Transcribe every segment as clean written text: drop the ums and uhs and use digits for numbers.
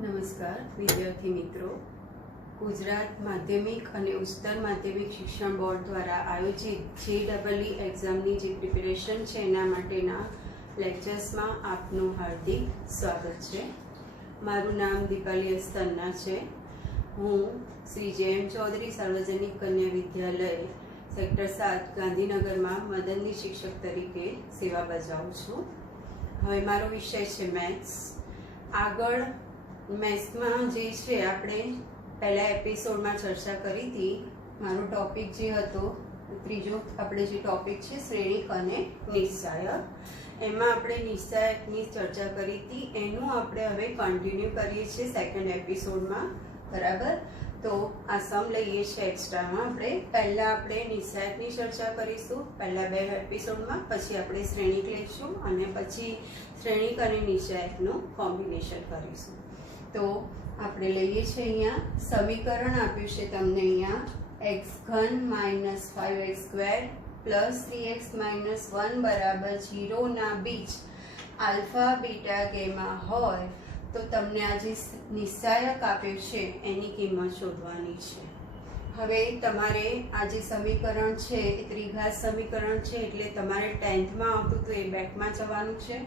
નમસ્કાર વિદ્યાર્થી મિત્રો, ગુજરાત માધ્યમિક અને ઉચ્ચતર માધ્યમિક શિક્ષણ બોર્ડ દ્વારા આયોજિત JEE એક્ઝામની જે પ્રિપેરેશન છે એના માટેના લેક્ચર્સમાં આપનું હાર્દિક સ્વાગત છે. મારું નામ દીપાલી એસ તન્ના છે. હું શ્રી JM ચૌધરી સાર્વજનિક કન્યા વિદ્યાલય સેક્ટર 7 ગાંધીનગરમાં મદદની શિક્ષક તરીકે સેવા બજાવું છું. હવે મારો વિષય છે મેથ્સ. આગળ મેથ્સમાં જે છે આપણે પહેલા એપિસોડમાં ચર્ચા કરી હતી. મારો ટોપિક જે હતો ત્રીજો આપણે જે ટોપિક છે શ્રેણિક અને નિશ્ચાયક, એમાં આપણે નિશ્ચાયકની ચર્ચા કરી હતી. એનું આપણે હવે કન્ટિન્યુ કરીએ છીએ સેકન્ડ એપિસોડમાં, બરાબર. તો આ સમ લઈએ છીએ એક્સ્ટ્રામાં. પહેલાં આપણે નિશ્ચાયકની ચર્ચા કરીશું પહેલા બે એપિસોડમાં, પછી આપણે શ્રેણિક લઈશું અને પછી શ્રેણિક અને નિશ્ચાયકનું કોમ્બિનેશન કરીશું. તો આપણે લઈએ છીએ અહીંયા સમીકરણ આપ્યું છે તમને અહીંયા x3 - 5x² + 3x - 1 = 0 ના બીજ આલ્ફા બીટા ગેમા હોય તો તમને આ જે નિશ્ચાયક આપ્યું છે એની કિંમત શોધવાની છે. હવે તમારે આ જે સમીકરણ છે એ ત્રિઘાત સમીકરણ છે, એટલે તમારે 10thમાં આવતું તો એ બેકમાં જવાનું છે.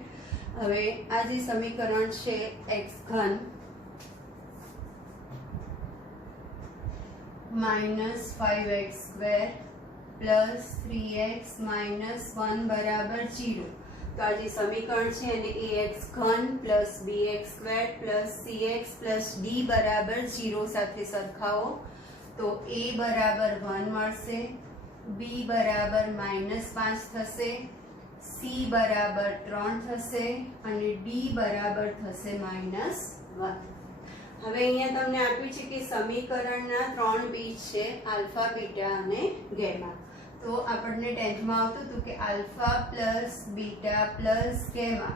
હવે આ જે સમીકરણ છે x3 - 5x² + 3x - 1 = 0. તો આ જે સમીકરણ છે એને ax3 + bx² + cx + d = 0 સાથે સરખાવો તો a = 1 મળશે, b = -5 થશે, c = 3 થશે અને d = થશે -1. હવે અહીંયા તમને આપ્યું છે કે સમીકરણના 3 બીજ છે આલ્ફા બીટા અને ગેમા. તો આપણને 10thમાં આવતું હતું કે alpha plus beta plus gamma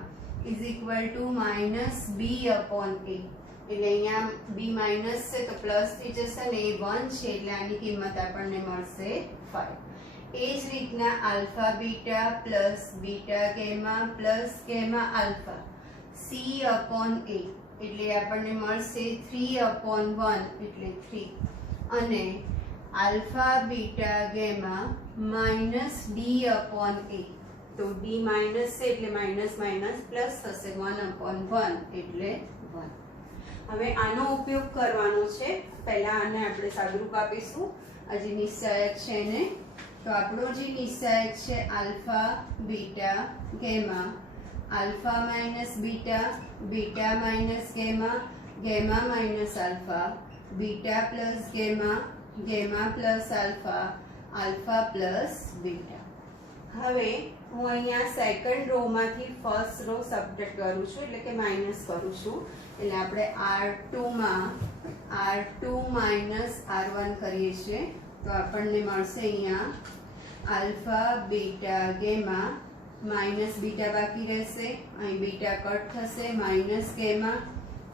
is equal two -b/a. એટલે અહીંયા b માઇનસ છે તો પ્લસ થઈ જશે અને એ 1 છે એટલે આની કિંમત આપણને મળશે 5. એ જ રીતના alpha beta plus beta gamma plus gamma alpha c/a એટલે આપણને મળશે 3/1 એટલે 3 અને આલ્ફા બીટા ગેમા -d/a. તો d માઇનસ છે એટલે માઇનસ માઇનસ પ્લસ થશે 1/1 એટલે 1. હવે આનો ઉપયોગ કરવાનો છે. પહેલા આને આપણે સાદુરૂપ આપીશું. આ જે નિશ્ચાયક છે એને, તો આપણો જે નિશ્ચાયક છે alpha beta gamma, alpha minus beta, beta minus gamma, gamma minus alpha, beta plus gamma, gamma plus alpha, alpha plus beta. હવે હું અહીંયા સેકન્ડ રો માંથી ફર્સ્ટ રો સબટ્રેક્ટ કરું છું, એટલે કે માઇનસ કરું છું. એટલે આપણે R2 માઇનસ R1 કરીએ છીએ તો આપણને મળશે અહીંયા alpha beta gamma, minus beta બાકી રહેશે, અહીં બીટા કટ થશે, માઇનસ ગેમા,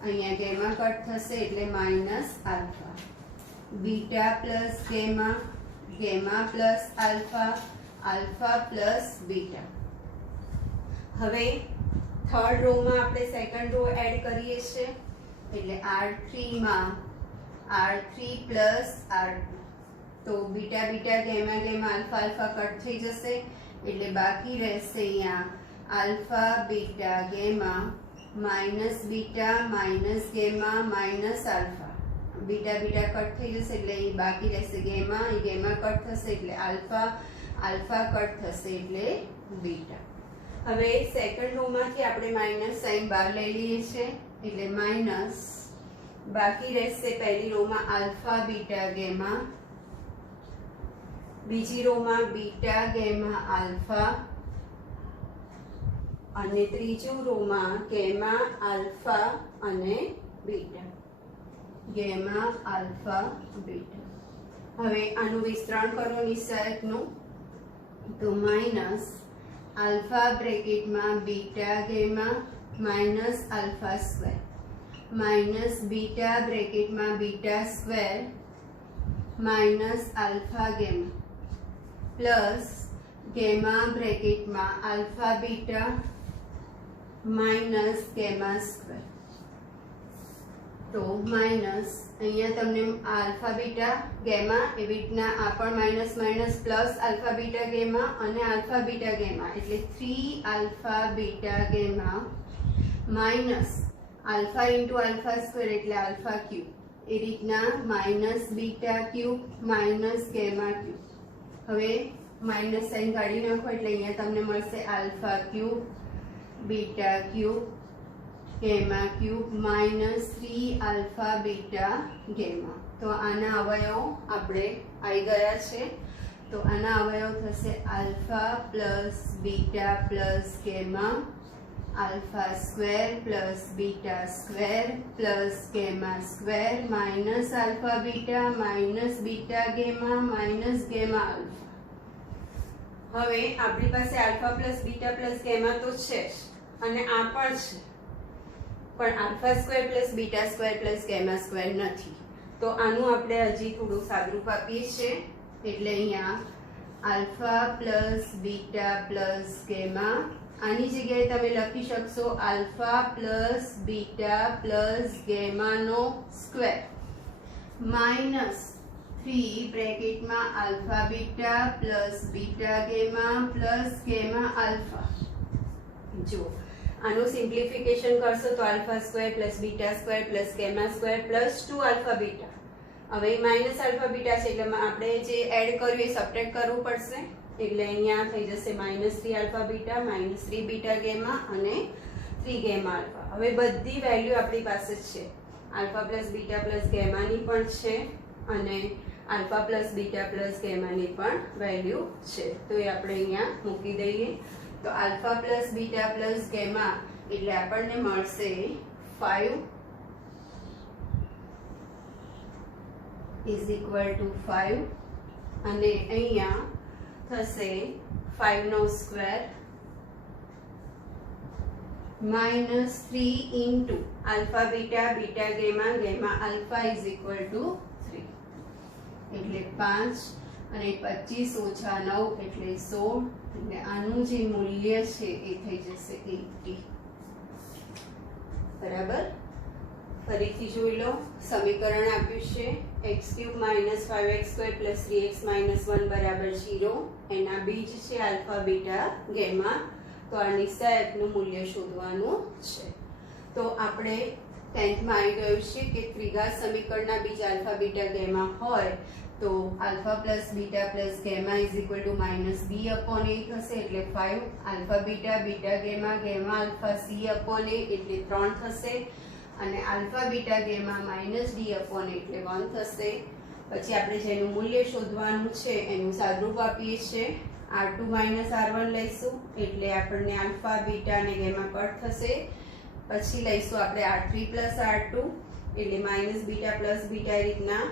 અહીંયા ગેમા કટ થશે એટલે minus alpha, beta plus gamma, gamma plus alpha, alpha plus beta. હવે થર્ડ રો માં આપણે સેકન્ડ રો એડ કરીએ છીએ એટલે R3 માં R3 પ્લસ R2. તો beta beta gamma gamma alpha alpha cut થઈ જશે એટલે બાકી રહેશે અહીંયા alpha beta gamma minus beta minus gamma minus alpha. Beta beta cut થઈ જશે એટલે અહીં બાકી રહેશે ગેમા, અહીં ગેમા કટ થશે એટલે આલ્ફા, આલ્ફા કટ થશે એટલે બીટા. હવે સેકન્ડ રો માંથી આપણે માઇનસ સાઇન બહાર લઈ લઈએ છીએ એટલે માઇનસ, બાકી રહેશે પહેલી રો માં આલ્ફા બીટા ગેમા, બીજી રો માં બીટા ગેમા આલ્ફા અને ત્રીજી રો માં ગેમા આલ્ફા અને બીટા, ગેમા આલ્ફા બીટા. હવે આનું વિસ્તરણ કરો નિશ્ચાયકનું, તો માઇનસ આલ્ફા બ્રેકેટમાં beta gamma minus alpha square minus beta બ્રેકેટમાં beta square minus alpha gamma plus gamma બ્રેકેટમાં alpha beta minus gamma square. તો માઇનસ અહીંયા તમને આલ્ફા બીટા ગેમા એવી રીતના આ પણ minus minus plus alpha beta gamma અને આલ્ફા બીટા ગેમા એટલે 3 alpha beta gamma minus alpha into alpha square એટલે આલ્ફા ક્યુબ એ રીતના minus beta cube minus gamma cube. હવે માઇનસ સાઇન કાઢી નાખો એટલે અહીંયા તમને મળશે alpha cube beta cube gamma cube minus 3 alpha beta gamma. તો આના અવયવ આપણે આવી ગયા છે. તો આના અવયવ થશે alpha plus beta plus gamma alpha square plus beta square plus gamma square minus alpha beta minus beta gamma minus gamma alpha. હવે આપણી પાસે alpha plus beta plus gamma તો છે જ અને આ પણ છે, પણ alpha square plus beta square plus gamma square નથી. તો આનું આપણે હજી થોડું સાદુરૂપ આપીએ છીએ એટલે અહીંયા alpha plus beta plus gamma આની જગ્યાએ તમે લખી શકશો આલ્ફા પ્લસ બીટા પ્લસ ગેમાનો સ્ક્વેર માઇનસ 3 બ્રેકેટમાં alpha beta plus beta gamma plus gamma alpha. જો આનું સિમ્પ્લિફિકેશન કરશો તો alpha square plus beta square plus gamma square plus 2 alpha beta. હવે માઇનસ આલ્ફા બીટા છે એટલે આપણે જે એડ કર્યું એ સબટ્રેક્ટ કરવું પડશે એટલે અહીંયા થઈ જશે minus 3 alpha beta minus 3 beta gamma અને 3 ગેમા આલ્ફા. હવે બધી વેલ્યુ આપણી પાસે છે, આલ્ફા પ્લસ બીટા પ્લસ ગેમાની પણ છે અને આલ્ફા પ્લસ બીટા પ્લસ ગેમાની પણ વેલ્યુ છે. તો એ આપણે અહીંયા મૂકી દઈએ. તો alpha plus beta plus gamma એટલે આપણને મળશે 5 ઇઝ ઇક્વલ ટુ 5 અને અહીંયા થશે 5 નો square minus 3 into alpha beta beta gamma gamma alpha is equal to 3 એટલે 5 અને 25 ઓછા 9 એટલે 16 એટલે આનું જે મૂલ્ય છે એ થઈ જશે 80. બરાબર. ફરીથી જોઈ લો, સમીકરણ આપ્યું છે x³ - 5x² + 3x - 1 બરાબર 0. એના બીજ છે આલ્ફા બીટા ગેમા. તો આ નિશ્ચાયકનું મૂલ્ય શોધવાનું છે. તો આપણે 10th માં આવી ગયું છે કે ત્રિઘાત સમીકરણના બીજ આલ્ફા બીટા ગેમા હોય તો alpha plus beta plus gamma is equal to minus B upon A થશે એટલે 5 alpha beta beta gamma gamma alpha C upon A એટલે 3 થશે અને alpha beta gamma minus D upon એટલે 1 થશે. પછી આપણે જેનું મૂલ્ય શોધવાનું છે એનું સાદુરૂપ આપીએ છીએ r2 માઇનસ r1 લઈશું એટલે આપણને આલ્ફા બીટા અને ગેમા કટ થશે. પછી લઈશું આપણે r3 પ્લસ r2 એટલે માઇનસ બીટા પ્લસ બીટા રીતના.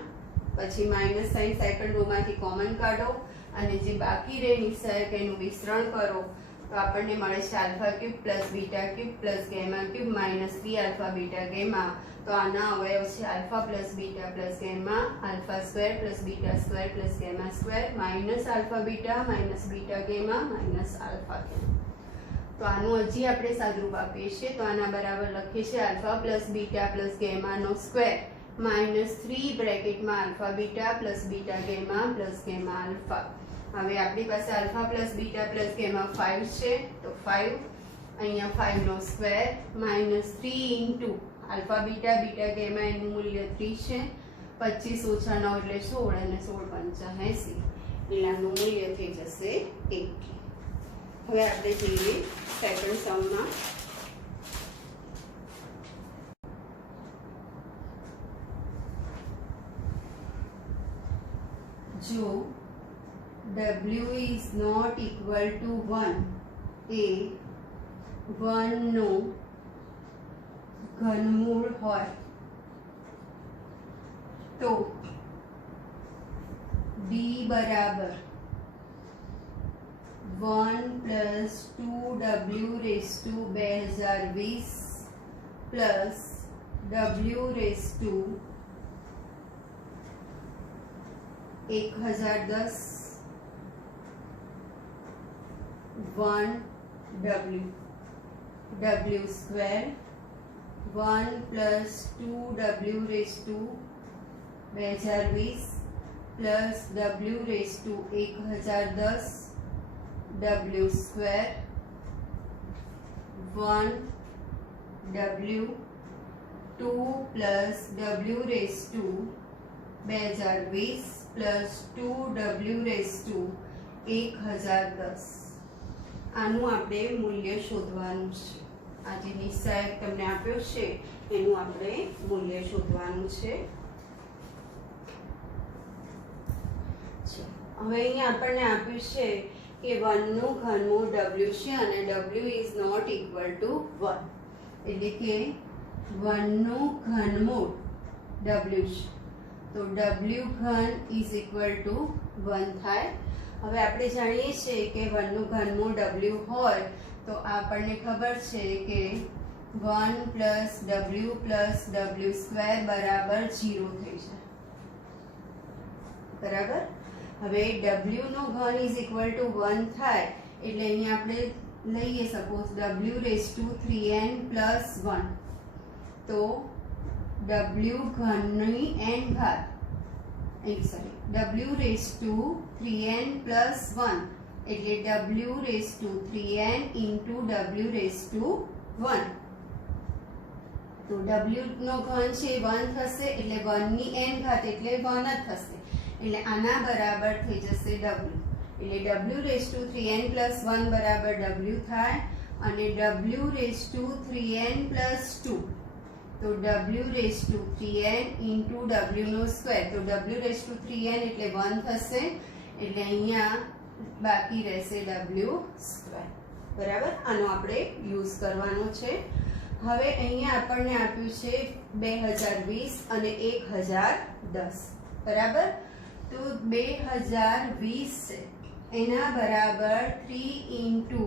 પછી માઇનસ સાઇન સેકન્ડ રોમાંથી કોમન કાઢો અને જે બાકી રહે નિશ્ચાયક એનું વિસ્તરણ કરો તો આપણને મળે છે alpha cube plus beta cube plus gamma cube minus 3 alpha beta gamma. તો આના અવયવ છે alpha plus beta plus gamma alpha square plus beta square plus gamma square minus alpha beta minus beta gamma minus alpha gamma. તો આનું હજી આપણે સાદુરૂપ આપીએ છીએ તો આના બરાબર લખીએ છીએ આલ્ફા પ્લસ બીટા પ્લસ ગેમાનો સ્ક્વેર માઇનસ 3 બ્રેકેટમાં alpha beta plus beta gamma plus gamma alpha. હવે આપણી પાસે alpha plus beta plus gamma 5 છે તો 5 અહીંયા 5 નો square minus 3 into alpha beta beta gamma એનું મૂલ્ય 3 છે 25 ઓછા 9 એટલે 16 અને 16 × 85 એટલે આનું મૂલ્ય થઈ જશે 80. હવે આપણે જઈએ સેકન્ડ સમમાં. જો w is not equal to 1 એ 1 નો ઘનમૂળ હોય તો b બરાબર 1 + 2w raised to 2020 plus w raised to 1010 1 w w square 1 plus 2w raise to 2020 plus w raise to 1010 w square 1 w 2 plus w raise to 2020 plus 2w raise to 1010. આનું આપણે મૂલ્ય શોધવાનું છે. આ જે નિશાયક તમને આપ્યો છે એનું આપણે મૂલ્ય શોધવાનું છે. હવે અહીંયા આપણને આપ્યું છે કે 1 નું ઘનમૂળ w છે અને w is not equal to 1, એટલે કે 1 નું ઘનમૂળ w છે તો w ઘન ઇઝ ઇક્વલ ટુ 1 થાય. હવે આપણે જાણીએ છીએ કે 1 નું ઘનમૂળ w હોય તો આપણને ખબર છે કે 1 પ્લસ w સ્ક્વેર બરાબર 0 થઈ જાય. બરાબર. હવે w નો ઘન ઇઝ ઇક્વલ ટુ 1 થાય એટલે અહીંયા આપણે લઈએ suppose w raise to 3n plus 1 તો w ઘનની n ઘાત w raise to 3n plus 1 એટલે w raise to 3n into w raise to 1. તો w નો ઘન છે 1 થશે એટલે 1 ની n ઘાત એટલે 1 જ થશે, એટલે આના બરાબર થઈ જશે w. એટલે w raise to 3n plus 1 બરાબર w થાય અને w raise to 3n plus 2 તો w raise to 3n into w નો સ્ક્વેર તો w રેઝ ટુ 3n એટલે 1 થશે, એટલે અહીંયા બાકી રહેશે w સ્ક્વેર. બરાબર. આનો આપણે યુઝ કરવાનો છે. હવે અહીંયા આપણને આપ્યું છે 2020 અને 1010. બરાબર. તો 2020 છે એના બરાબર 3 ઇન્ટુ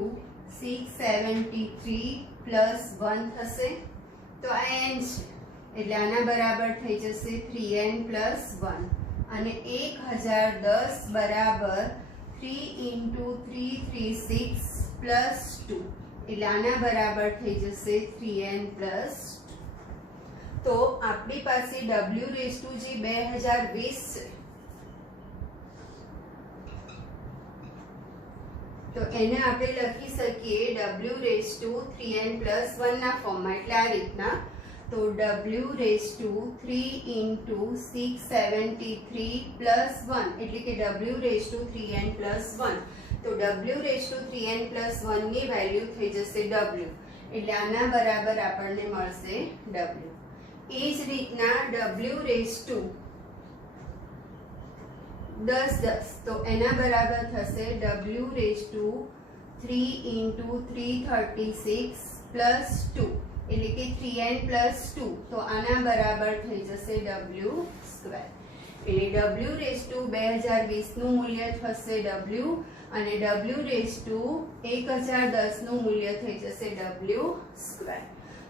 673 પ્લસ 1 થશે તો આ n છે એટલે આના બરાબર થઈ જશે 3n પ્લસ 1 અને 1010 બરાબર 3 ઇન્ટુ 336 પ્લસ 2 એટલે આના બરાબર થઈ જશે 3n પ્લસ 2. તો આપણી પાસે w રેઝ ટુ જે 2020 છે તો એને આપણે લખી શકીએ w raise to 3n plus 1 ના ફોર્મમાં, એટલે આ રીતના. તો w raise to 3 into 673 plus 1 એટલે કે w raise to 3n plus 1 તો w raise to 3n plus 1 ની વેલ્યુ થઈ જશે w, એટલે આના બરાબર આપણને મળશે w. એ જ રીતના w રેઝ ટુ 1010 તો એના બરાબર થશે w raise to 3 into 336 plus 2 એટલે કે 3n પ્લસ 2 તો આના બરાબર થઈ જશે w સ્ક્વેર. એટલે w રેઝ ટુ 2020 નું મૂલ્ય થશે w અને w રેઝ ટુ 1010 નું મૂલ્ય થઈ જશે w સ્ક્વેર.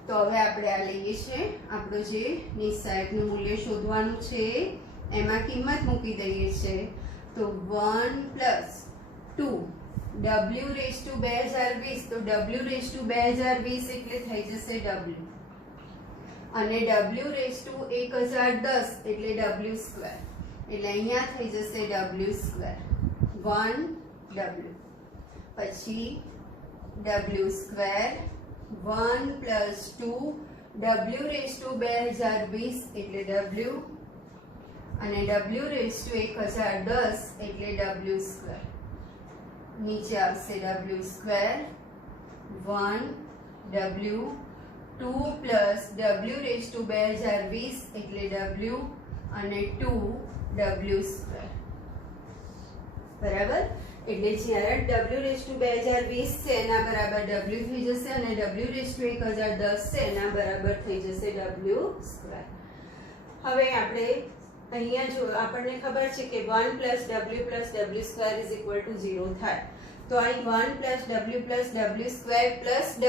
તો હવે આપણે આ લઈએ છે આપણો જે નિશાયકનું મૂલ્ય શોધવાનું છે એમાં કિંમત મૂકી દઈએ છે તો 1 પ્લસ 2 w રેઝ ટુ 2020 તો w રેઝ ટુ 2020 એટલે થઈ જશે w અને w રેઝ ટુ 1010 એટલે w સ્ક્વેર એટલે અહીંયા થઈ જશે w સ્ક્વેર 1 w પછી w square 1 plus 2 w raise to 2020 એટલે w અને w રેઝ ટુ 1010 એટલે w સ્ક્વેર. નીચે આવશે w square 1 w 2 plus w raise to 2020 એટલે w અને 2 w સ્ક્વેર. બરાબર. એટલે જ્યારે w રેઝ ટુ 2020 છે એના બરાબર w થઈ જશે અને w રેઝ ટુ 1010 છે એના બરાબર થઈ જશે w સ્ક્વેર. હવે આપણે અહીંયા જો આપણને ખબર છે કે 1 plus w square is equal two 0 થાય તો અહીં 1 plus w square plus w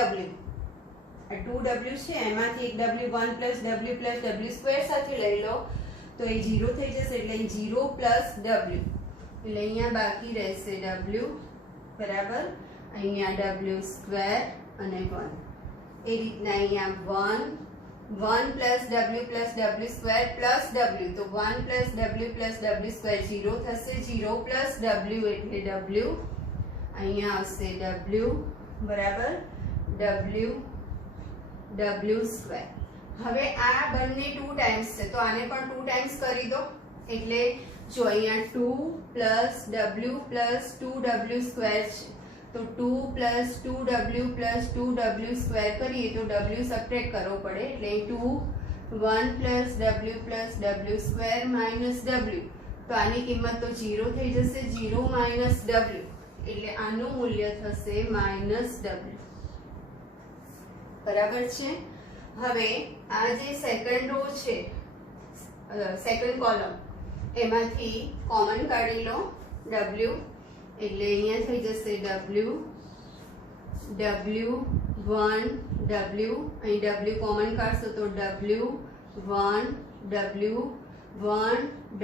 આ 2w છે એમાંથી એક w 1 પ્લસ w સ્ક્વેર સાથે લઈ લો તો એ 0 થઈ જશે એટલે 0 પ્લસ w એટલે અહીંયા બાકી રહેશે w બરાબર અહીંયા w સ્ક્વેર અને 1 એ રીતના અહીંયા 1 1 plus W square plus W, तो 1 प्लस डब्ल्यू स्क्वेर 0 થશે, 0 પ્લસ ડબ્લ્યુ એટલે ડબ્લ્યુ, અહીંયા આવશે ડબ્લ્યુ બરાબર ડબ્લ્યુ સ્ક્વેર. હવે આ બંને 2 ટાઈમ્સ છે તો આને પણ 2 ટાઈમ્સ કરી દો, એટલે જો અહીંયા 2 પ્લસ ડબ્લ્યુ સ્ક્વેર છે તો 2 પ્લસ 2w સ્ક્વેર કરીએ તો w સબટ્રેક્ટ કરવો પડે, એટલે 2 1 plus W square minus W, તો આની કિંમત તો 0 થઈ જશે, 0 માઇનસ ડબ્લ્યુ એટલે આનું મૂલ્ય થશે માઇનસ ડબ્લ્યુ. બરાબર છે. હવે આ જે સેકન્ડ રો છે, સેકન્ડ કોલમ, એમાંથી કોમન કાઢી લો w, એટલે અહીંયા થઈ જશે w1 w, અહીં w કોમન કાઢશો તો w1 w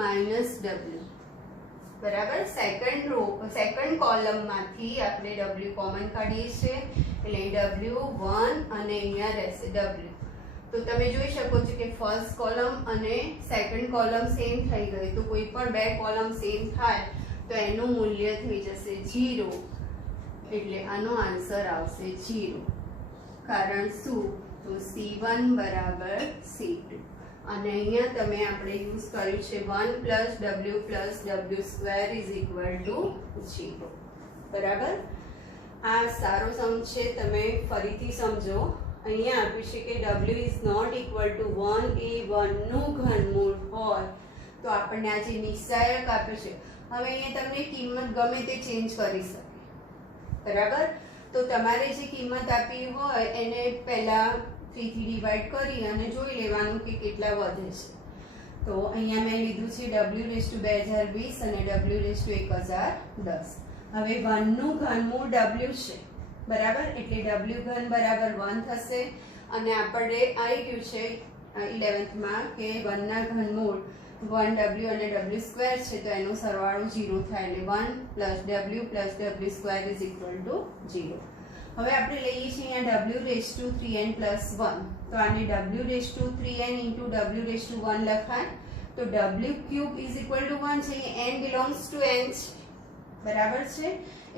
માઇનસ w. બરાબર. સેકન્ડ કોલમમાંથી આપણે w કોમન કાઢીએ છીએ, એટલે w1 અને અહીંયા રહેશે w. તો તમે જોઈ શકો છો કે ફર્સ્ટ કોલમ અને સેકન્ડ કોલમ સેમ થઈ ગઈ, તો કોઈ પણ બે કોલમ સેમ થાય તો એનું મૂલ્ય થઈ જશે 0, એટલે આનો આન્સર આવશે 0. કારણ શું? તો C1 બરાબર C2, અને અહીંયા તમે આપણે યુઝ કર્યું છે 1 plus W square is equal two 0. બરાબર. આ સારો સમ છે, તમે ફરીથી સમજો. અહીંયા આપ્યું છે કે w is not equal to 1 એ 1 નું ઘનમૂળ હોય તો આપણને આ જે નિશ્ચાયક આપ્યો છે, હવે અહીંયા તમને કિંમત ગમે તે ચેન્જ કરી શકે. બરાબર. તો તમારે જે કિંમત આપી હોય એને પહેલા 3 થી ડિવાઈડ કરી અને જોઈ લેવાનું કે કેટલા વધે છે. તો અહીંયા મેં લીધું છે w/2020 અને w/1010. હવે 1 નું ઘનમૂળ w છે, બરાબર, એટલે w ઘન બરાબર 1 થશે, અને આપણે આવી ગયું છે 11th માં કે 1 ના ઘનમૂળ 1w અને w સ્ક્વેર છે તો એનો સરવાળો 0 થાય, એટલે 1 plus w square is equal two 0. હવે આપણે લઈએ છીએ અહીંયા w/3n + 1, તો આને w/3n into w/1 લખાય, તો w³ ઇઝ ઇક્વલ ટુ 1 છે, n બિલોંગ્સ ટુ n છે. બરાબર છે.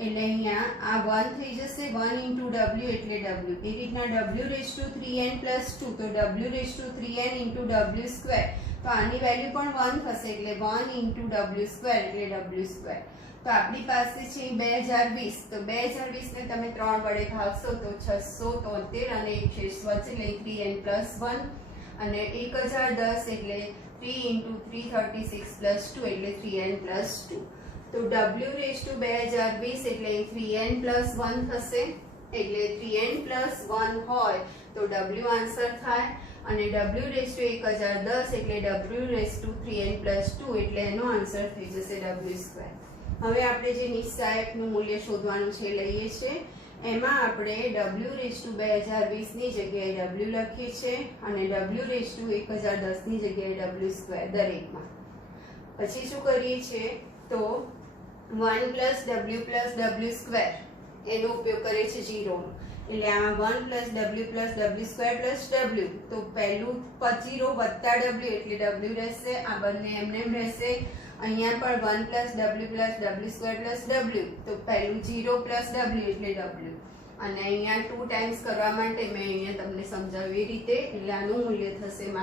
એટલે અહીંયા આ 1 થઈ જશે, 1 into w એટલે w. એ રીતના w/3n + 2, તો w/3n into w સ્ક્વેર, તો આની વેલ્યુ પણ 1 થશે, એટલે 1 into w સ્ક્વેર એટલે w સ્ક્વેર. તો આપણી પાસે છે 2020, તો 2020 ને તમે 3 વડે ભાગશો તો 673, અને એક શેષ વચ્ચે એટલે 3n + 1, અને 1010 એટલે 3 into 336 + 2 એટલે 3n + 2. તો w/2020 એટલે 3n + 1 થશે, એટલે 3n + 1 હોય તો w આન્સર થાય, અને w/1010 એટલે w/3n + 2 એટલે એનો આન્સર થઈ જશે w સ્ક્વેર. હવે આપણે જે નિશ્ચાયકનું મૂલ્ય શોધવાનું છે લઈએ છીએ, એમાં આપણે w/2020 ની જગ્યાએ w લખીએ છીએ અને w/1010 ની જગ્યાએ w સ્ક્વેર દરેકમાં. પછી શું કરીએ છીએ તો 1 પ્લસ w સ્ક્વેર એનો ઉપયોગ કરીએ છીએ 0 નો, એટલે આમાં 1 plus w square plus w, તો પહેલું 0 વત્તા w એટલે w રહેશે, આ બંને એમને રહેશે. અહીંયા પણ 1 plus w square plus w, તો પહેલું 0 પ્લસ w એટલે w, અને અહીંયા 2 ટાઈમ્સ કરવા માટે મેં અહીંયા તમને સમજાવ્યું એ રીતે, એટલે આનું મૂલ્ય થશે -w.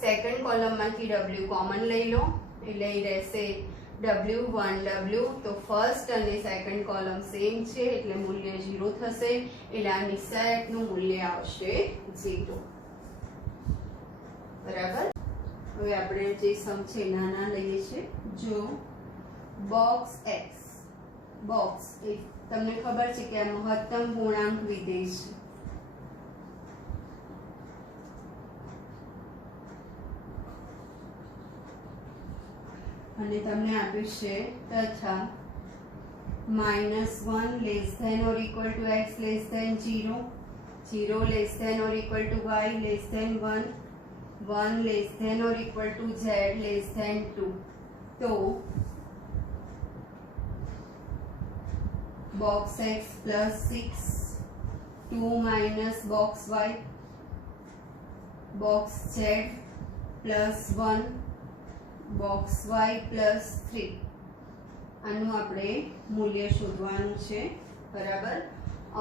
સેકન્ડ કોલમમાંથી w કોમન લઈ લો, એટલે એ રહેશે w1w, તો ફર્સ્ટ અને સેકન્ડ કોલમ સેમ છે એટલે મૂલ્ય 0 થશે, એટલે આ નિશ્ચાયકનું મૂલ્ય આવશે 0. બરાબર. હવે આપણે જે સમ છે નાના લઈએ છીએ. જો બોક્સ x, બોક્સ એ તમને ખબર છે કે આ મહત્તમ પૂર્ણાંક વિધેય છે, અને તમને આપ્યું છે તથા -1 < (= x < 0, 0 < (y 1, 1 < (z 2, તો box x + 6, 2 - box y, box z +1 box y +3 આનું આપણે મૂલ્ય શોધવાનું છે બરાબર.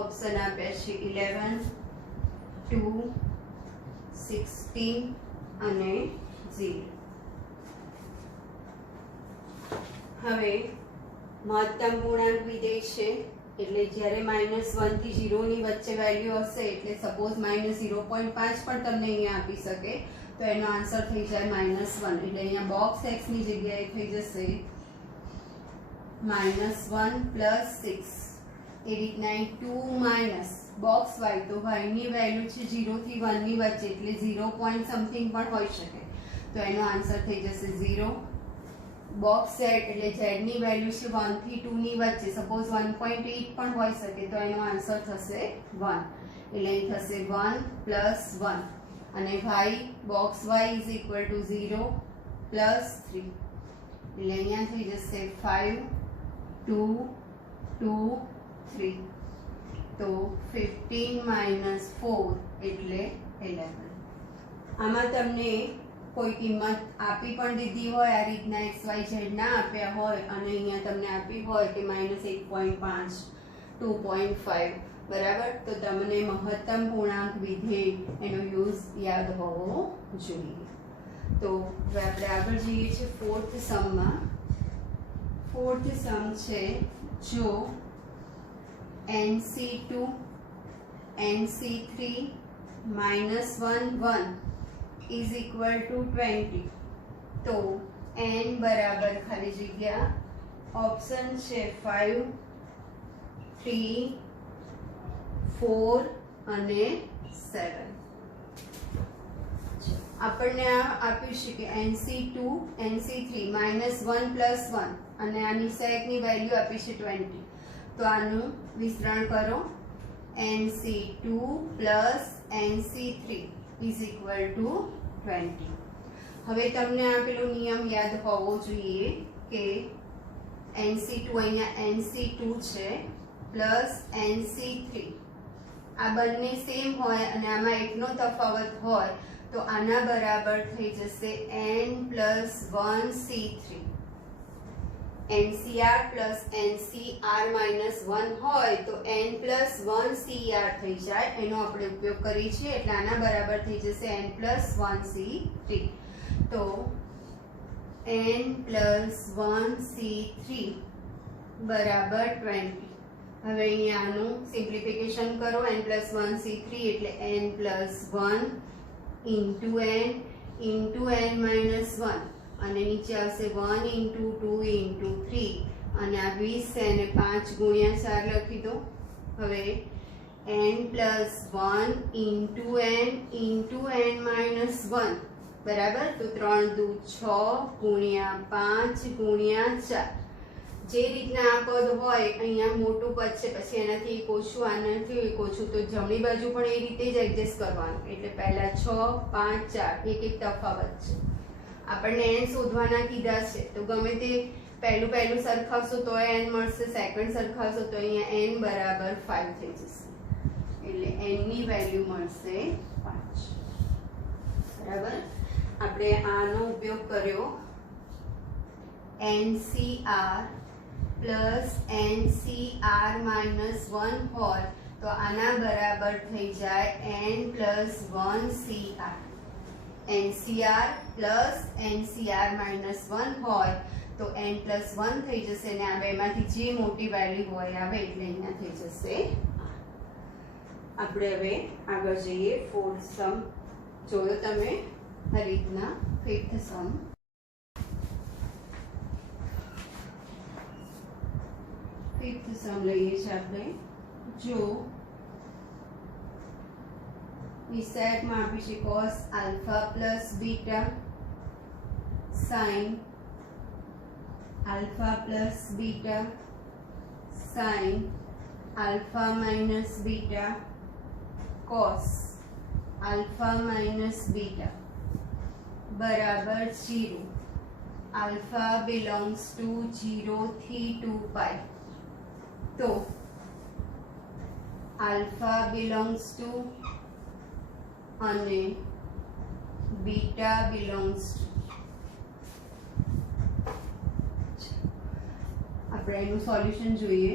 ઓપ્શન આપ્યા છે 11, 2, 16 અને 0. હવે મહત્તમ પૂર્ણાંક વિધેય છે એટલે જ્યારે -1 થી 0 ની વચ્ચે વેલ્યુ હશે એટલે સપોઝ -0.5 પણ તમને અહીંયા આપી શકે તો એનો આન્સર થઈ જાય -1 એટલે અહીંયા બોક્સ x ની જગ્યાએ થઈ જશે -1 + 6 એ રીતના 2 બોક્સ y તો y ની વેલ્યુ છે 0 થી 1 ની વચ્ચે એટલે 0 પોઈન્ટ સમથિંગ પણ હોઈ શકે તો એનો આન્સર થઈ જશે 0. બોક્સ z એટલે z ની વેલ્યુ છે 1 થી 2 ની વચ્ચે સપોઝ 1.8 પણ હોઈ શકે તો એનો આન્સર થશે 1 એટલે અહીં થશે 1 + 1 અને y બોક્સ y = 0 + 3 એટલે અહીંયા થઈ જશે 5, 2, 2, 3 તો 15 - 4 એટલે 11. આમાં તમને કોઈ કિંમત આપી પણ દીધી હોય આ રીતના xyz ના આપ્યા હોય અને અહીંયા તમને આપી હોય કે -1.5, 2.5 બરાબર તો તમને મહત્તમ પૂર્ણાંક વિધેય એનો યુઝ યાદ હોવો જોઈએ. તો હવે આપણે આગળ જઈએ છીએ 4th સમમાં. 4th સમ છે જો nc2 nc3 -1 1 is equal to 20 તો n બરાબર ખાલી જગ્યા ઓપ્શન છે 5, 3, 4 અને 7. આપણને આ આપ્યું છે કે nc2 nc3 -1 + 1 અને આની સેકની વેલ્યુ આપી છે 20 તો આનું વિસ્તરણ કરો nc2 + nc3 is equal to 20. હવે તમને આ પેલો નિયમ યાદ હોવો જોઈએ કે nc2 અહીંયા nc2 છે + nc3 આ બંને સેમ હોય અને આમાં એકનો તફાવત હોય તો આના બરાબર થઈ જશે n + 1c3. NCR + NCR -1 હોય તો n + 1CR થઈ જાય એનો આપણે ઉપયોગ કરીએ છીએ એટલે આના બરાબર થઈ જશે n + 1C3 તો n + 1C3 બરાબર 20. હવે અહીંયા આનું સિમ્પ્લિફિકેશન કરો n + 1C3 એટલે n + 1 * n -1 અને નીચે આવશે 1 * 2 * 3 અને આ 20 છે અને 5 × 4 લખી દો. હવે n + 1 * n -1 બરાબર તો 3 દુ 6 × 5 × 4 જે રીતના આ પદ હોય અહીંયા મોટું પદ છે પછી એનાથી એક ઓછું આનાથી એક ઓછું તો જમણી બાજુ પણ એ રીતે જ એડજસ્ટ કરવાનું એટલે પહેલા 6, 5, 4 એક તફાવત છે. આપણને n શોધવાના કીધા છે તો ગમે તે પહેલું સરખાવશો તો n મળશે સેકન્ડ સરખાવશો તો અહીંયા n બરાબર 5 થઈ જશે એટલે n ની વેલ્યુ મળશે 5 બરાબર. આપણે આનો ઉપયોગ કર્યો NCR + NCR -1 હોય તો આના બરાબર થઈ જાય n + 1CR. NCR + NCR -1 હોય તો n + 1 થઈ જશે અને આ બેમાંથી જે મોટી વેલ્યુ હોય આવે એટલે અહીંયા થઈ જશે. આપણે હવે આગળ જઈએ 4th સમ જોયો તમે આ રીતના. 5th સમ લઈએ છીએ આપણે. જો વિષયકમાં આપી છે cos α + β sin α + β sin α - β cos α - β બરાબર 0. α belongs to 0 થી 2π તો α belongs to અને बीटा बिलोंग्स टू આપણે એનું સોલ્યુશન જોઈએ.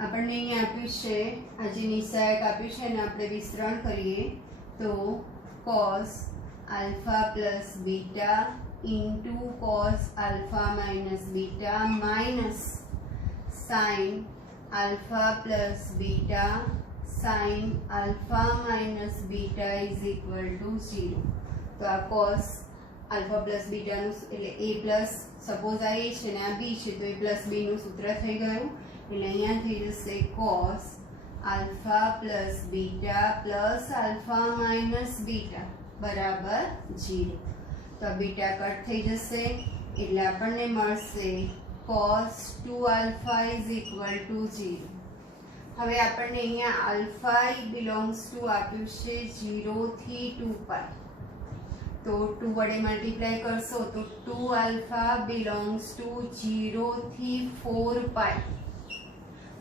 આપણને અહીંયા આપ્યું છે, આ જે નિશાયક આપ્યું છે એને આપણે વિસ્તરણ કરીએ તો cos alpha plus beta into cos alpha minus beta minus sin alpha plus beta sin alpha minus beta is equal to 0. તો આ cos alpha plus beta નું એટલે a plus સપોઝ આ a છે ને આ b છે તો a plus b નું સૂત્ર થઈ ગયું. એટલે અહીંયા થઈ જશે cos alpha plus beta plus alpha minus beta બરાબર 0. તો આ બીટા કટ થઈ જશે એટલે આપણને મળશે cos 2 alpha is equal to 0. હવે આપણને અહીંયા alpha belongs to આપ્યું છે 0 થી 2 pi. તો 2 વડે મલ્ટીપ્લાય કરશો તો 2 alpha belongs to 0 થી 4 pi.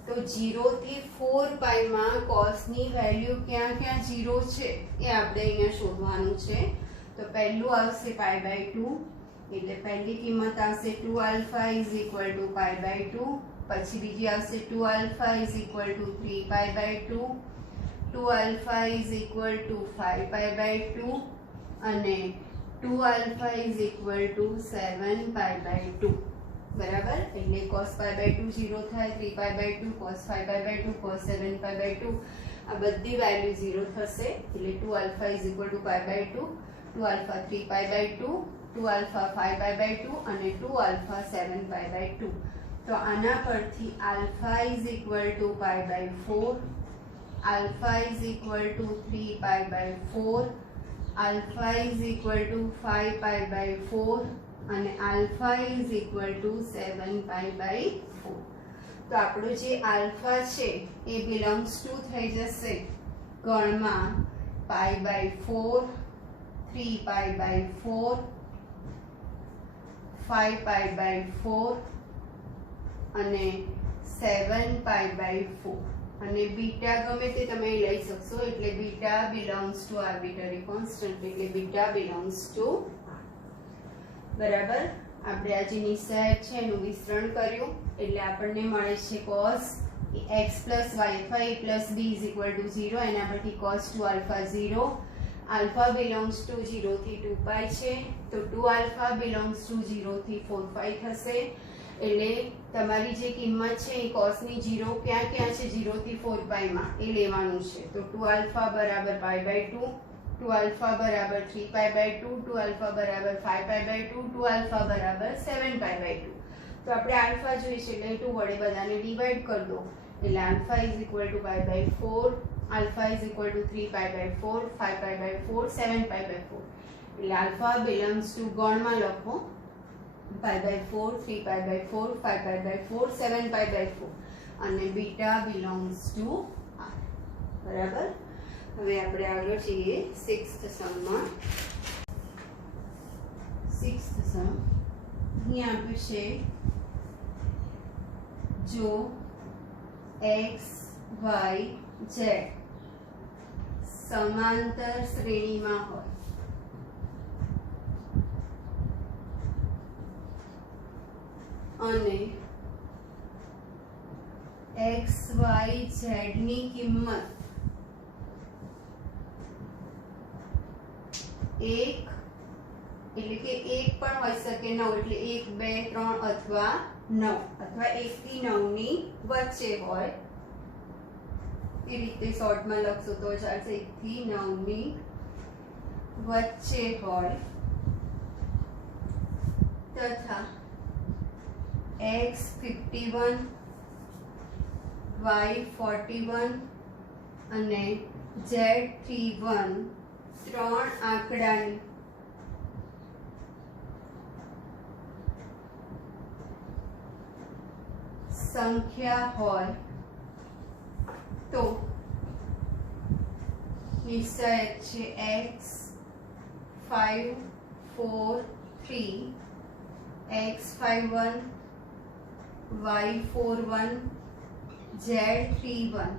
તો 0 થી 4 pi માં cos ની વેલ્યુ ક્યાં ક્યાં 0 છે એ આપણે અહીંયા શોધવાનું છે. તો પહેલું આવશે pi/2 એટલે પહેલી કિંમત આવશે 2 alpha is equal to pi/2. પછી બીજી આવશે 2 alpha is equal to 3 pi/2, 2 alpha is equal to 5 pi/2 અને 2 alpha is equal to 7 pi/2 બરાબર. એટલે cos pi/2 0 થાય, 3 pi/2, cos 5 pi/2, cos 7 pi/2 આ બધી વેલ્યુ 0 થશે. એટલે 2 alpha is equal to pi/2, 2 alpha 3 pi/2, 2 alpha 5 pi/2 અને 2 alpha 7 pi/2. તો આના પરથી alpha is equal to pi/4, alpha is equal to 3 pi/4, alpha is equal to 5 pi/4 અને alpha is equal to 7 pi/4. તો આપણો જે alpha છે એ belongs to થઈ જશે ગણમાં pi/4, 3 pi/4, 5 pi/4 અને 7 pi/4 અને બીટા ગમે તે તમે લઈ શકશો. એટલે beta belongs to arbitrary constant એટલે બીટા belongs to બરાબર. આપણે આ જે નિશાયક છે એનું વિસ્તરણ કર્યું એટલે આપણને મળે છે cos x plus y અથવા a plus b is equal to 0. એના પરથી cos 2 alpha 0, alpha belongs to 0 થી 2 pi છે તો 2 alpha belongs to 0 થી 4 pi થશે. એટલે તમારી જે કિંમત છે એ cos ની 0 ક્યાં ક્યાં છે 0 થી 4 pi માં એ લેવાનું છે. તો 2 alpha બરાબર pi/2, 2 alpha બરાબર 3 pi/2, 2 alpha બરાબર 5 pi/2, 2 alpha બરાબર 7 pi/2. તો આપણે alpha જોઈએ છે એટલે 2 વડે બધાને ડિવાઈડ કરી દો એટલે alpha is equal to pi/4, alpha is equal to 3 pi/4, 5 pi/4, 7 pi/4. એટલે alpha belongs to ગણમાં લખો pi/4, 3 pi/4, 5 pi/4, 7 pi/4 અને બીટા belongs to r બરાબર. હવે આપણે આગળ જઈએ 6th સમમાં. 6th સમ અહીં આપ્યું છે જો x y z સમાંતર શ્રેણીમાં હોય અને x y z ની કિંમત 1 એટલે કે 1 પણ હોઈ શકે 9 એટલે 1 2 3 અથવા 9 અથવા 1 થી 9 ની વચ્ચે હોય એ રીતે શોર્ટમાં લખશો તો ચાલશે 1 થી 9 ની વચ્ચે હોય તથા x 51 y 41 અને z 31 ત્રણ આંકડાની સંખ્યા હોય તો નિશ્ચયક છે x 5 4 3 x 51 y 41 z 31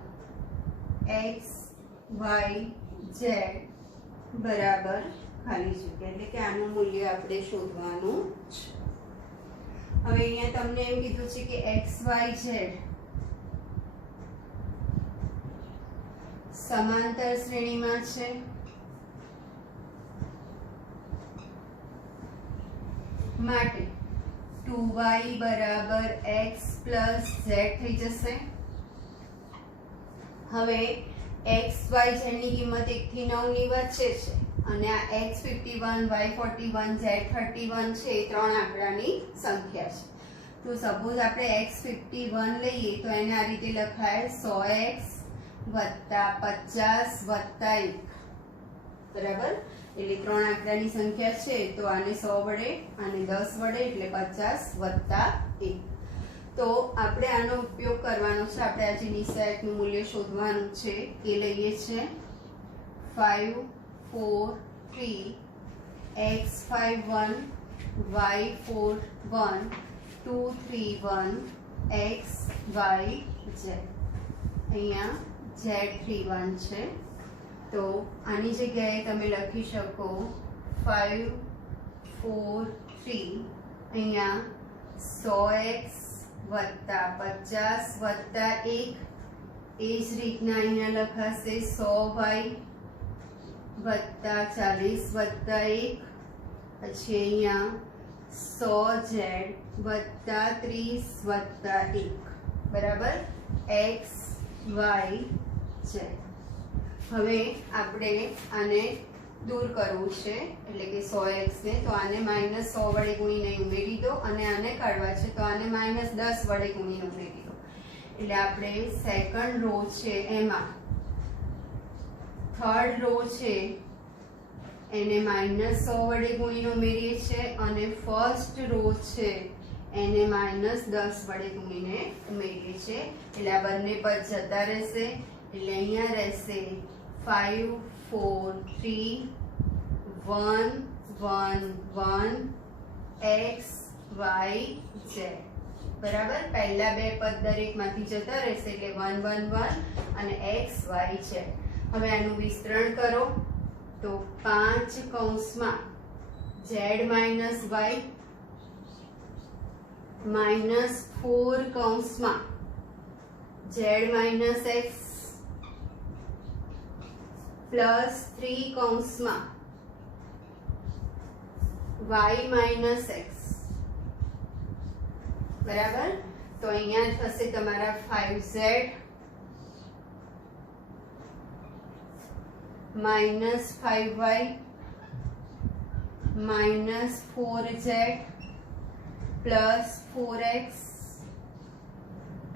x y z બરાબર ખાલી જગ્યા, એટલે કે આનું મૂલ્ય આપણે શોધવાનું છે. હવે અહીંયા તમને એમ કીધું છે કે XYZ સમાંતર શ્રેણીમાં છે. માટે 2y બરાબર x પ્લસ z થઈ જશે. હવે x y z ની કિંમત 1 થી 9 ની વચ્ચે છે અને આ x 51 y 41 z 31 છે એ ત્રણ આંકડાની સંખ્યા છે. તો સપોઝ આપણે x 51 લઈએ તો એને આ રીતે લખાય 100x વત્તા 50 વત્તા 1, બરાબર. એટલે ત્રણ આંકડાની સંખ્યા છે તો આને 100 વડે આને 10 વડે એટલે 50 વત્તા 1. તો આપણે આનો ઉપયોગ કરવાનો છે. આપણે આજે નિશાયકનું મૂલ્ય શોધવાનું છે. એ લઈએ છે 5 4 3 x 51 y 41 2 3 1 x y z. અહીંયા z 31 છે તો આની જગ્યાએ તમે લખી શકો 5 4 3 અહીંયા 100x વત્તા 50 વત્તા 1. એ જ રીતના અહીંયા લખાશે 100y વત્તા 40 વત્તા 1. પછી અહીંયા 100z વત્તા 30 વત્તા 1, બરાબર x y z. હવે આપણે આને દૂર કરવું છે એટલે કે 100x ને, તો આને -100 વડે ગુણીને ઉમેરી દો અને આને કાઢવા છે તો આને -10 વડે ગુણીને ઉમેરી દો. એટલે આપણે સેકન્ડ રો છે એમાં થર્ડ રો છે એને -100 વડે ગુણીને ઉમેરીએ છીએ અને ફર્સ્ટ રો છે એને -10 વડે ગુણીને ઉમેરીએ છીએ. એટલે આ બંને પદ જતા રહેશે. એટલે અહીંયા રહેશે 5 4 3 1 1 1 x y z, બરાબર. પહેલા બે પદ દરેકમાંથી જતા રહેશે એટલે 1 1 1 અને x y z. હવે આનું વિસ્તરણ કરો તો 5 કૌંસમાં z માઇનસ y -4 કૌંસમાં z માઇનસ x પ્લસ 3 કૌંસમાં y માઇનસ x, બરાબર. તો અહીંયા થશે તમારા 5z minus 5y minus 4z plus 4x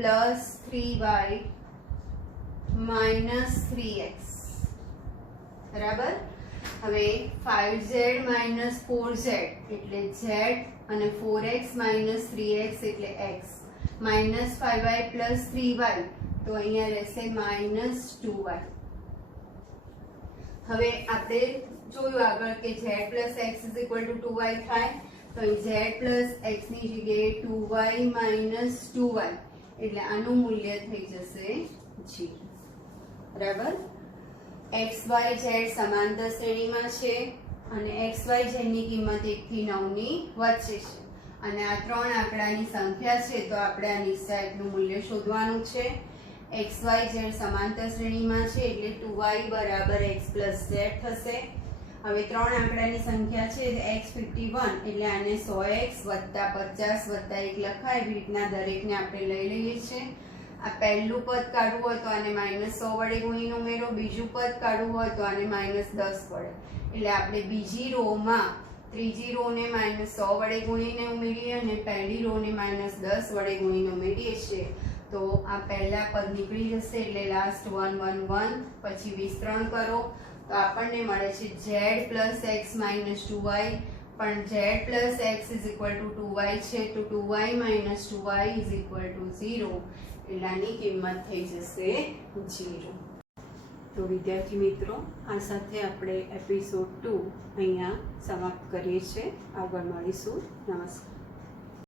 plus 3y minus 3x, બરાબર. હવે 5z માઇનસ 4z એટલે z અને 4x માઇનસ 3x એટલે x minus 5y plus 3y તો અહીંયા રહેશે -2y. હવે આપણે જોયું આગળ કે z plus x is equal two 2y થાય તો z પ્લસ x ની જગ્યાએ 2y માઇનસ 2y એટલે આનું મૂલ્ય થઈ જશે 0, બરાબર. x y z સમાંતર શ્રેણીમાં છે અને x y z ની કિંમત 1 થી 9 ની વચ્ચે છે અને આ ત્રણ આંકડાની સંખ્યા છે તો આપણે આ નિશાયકનું મૂલ્ય શોધવાનું છે. x y z સમાંતર શ્રેણીમાં છે એટલે 2y બરાબર x પ્લસ z થશે. હવે ત્રણ આંકડાની સંખ્યા છે x 51 એટલે આને 100x વત્તા 50 વત્તા 1 લખાય. એવી રીતના દરેકને આપણે લઈ લઈએ છીએ. આ પહેલું પદ કાઢવું હોય તો આને -100 વડે ગુણીને ઉમેરો, બીજું પદ કાઢવું હોય તો આને -10 વડે. એટલે આપણે બીજી રોમાં ત્રીજી રોને -100 વડે ગુણીને ઉમેરીએ અને પહેલી રોને -10 વડે ગુણીને ઉમેરીએ છીએ તો આ પહેલા પદ નીકળી જશે એટલે લાસ્ટ 1 1 1. પછી વિસ્તરણ કરો તો આપણને મળે છે z plus x minus 2y, પણ z plus x is equal two 2y છે તો 2y minus 2y is equal two 0 એટલે આની કિંમત થઈ જશે 0. તો વિદ્યાર્થી મિત્રો, આ સાથે આપણે એપિસોડ 2 અહીંયા સમાપ્ત કરીએ છીએ. આગળ મળીશું. નમસ્કાર.